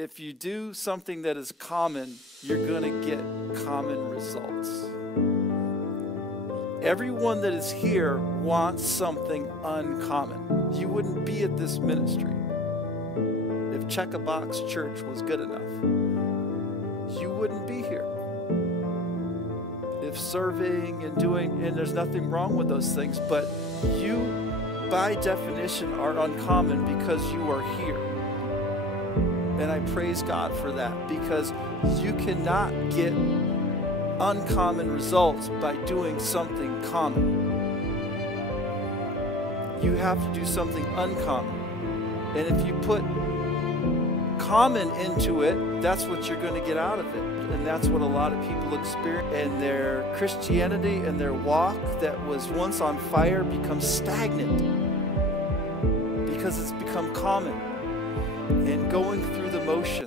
if you do something that is common, you're going to get common results. Everyone that is here wants something uncommon. You wouldn't be at this ministry if Check-a-Box Church was good enough. You wouldn't be here. If serving and doing, and there's nothing wrong with those things, but you, by definition, are uncommon because you are here. And I praise God for that, because you cannot get uncommon results by doing something common. You have to do something uncommon. And if you put common into it, that's what you're going to get out of it. And that's what a lot of people experience. And their Christianity and their walk that was once on fire becomes stagnant because it's become common and going through the motions.